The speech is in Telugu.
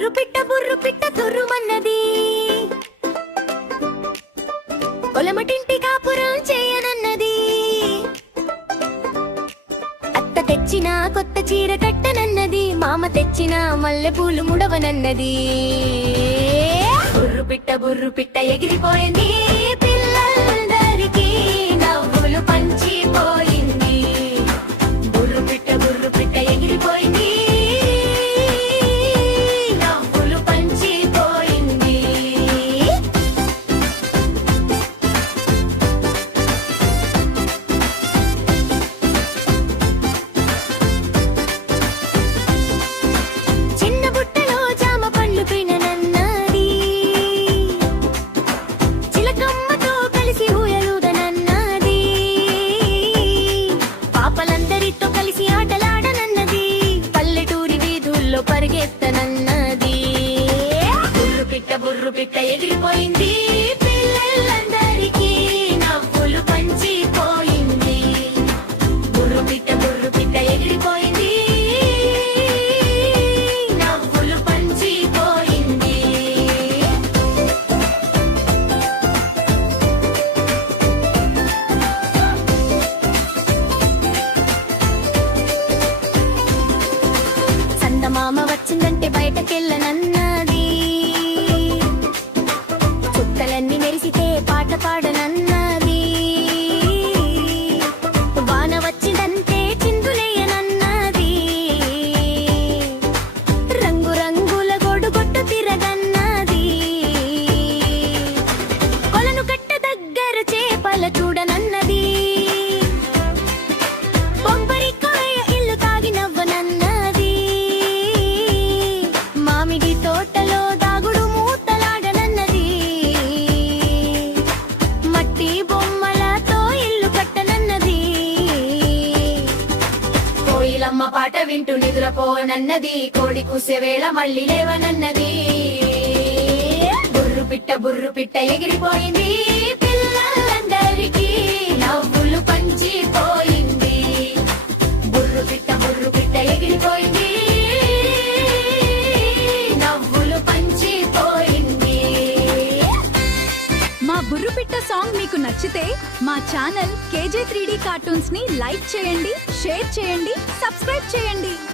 బుర్రు పిట్ట తుర్రుమన్నది. కొలమటింటి కాపురం చేయనన్నది. అత్త తెచ్చిన కొత్త చీర కట్టనన్నది. మామ తెచ్చిన మల్లె పూలు ముడవనన్నది. బుర్రు పిట్ట ఎగిరిపోయింది. పిల్లలందరికీ నవ్వులు పంచిపోయింది. బుర్రు పిట్ట ఎగిరిపోయింది. నవ్వులు పంచిపోయింది. చిన్న బుట్టలో జామ పండ్లు తిననన్నది. చిలకమ్మతో కలిసి ఊయలుదనన్నది. పాపలందరితో కలిసి ఆటలాడనన్నది. పల్లెటూరి వీధుల్లో పరిగెత్తనన్నది. బుర్రు పిట్ట ఎగిరిపోయింది. పిల్లలందరికీ నవ్వులు పంచిపోయింది. బుర్రు పిట్ట ఎగిరిపోయింది. నవ్వులు పంచిపోయింది. చందమామ వచ్చిందంటే బయటకెళ్ళనన్నది. చుక్కలన్నీ మెరిసితే పాట పాడనన్నది. వాన వచ్చిందంటే చిందులేయనన్నది. రంగు రంగుల గొడుగొట్టు తిరగన్నది. కొలను కట్ట దగ్గర చేపల చూడనన్నది. బొంబరికాయ ఇల్లు తాగి నవ్వనన్నది. మామిడి తోటలో దాగుడు మూతలాడనన్నది. మట్టి బొమ్మలతో ఇల్లు కట్టనన్నది. కోయిలమ్మ పాట వింటూ నిద్రపోనన్నది. కోడి కూసే వేళ మళ్ళీ లేవనన్నది. బుర్రు పిట్ట ఎగిరిపోయింది. పిల్లలందరికీ నవ్వులు పంచిపోయింది. బుర్రు పిట్ట ఎగిరిపోయింది. నవ్వులు పంచిపోయింది. మా బుర్రుపిట్ట సాంగ్ మీకు నచ్చితే మా ఛానల్ KJ3D కార్టూన్స్ ని లైక్ చేయండి, షేర్ చేయండి, సబ్స్క్రైబ్ చేయండి.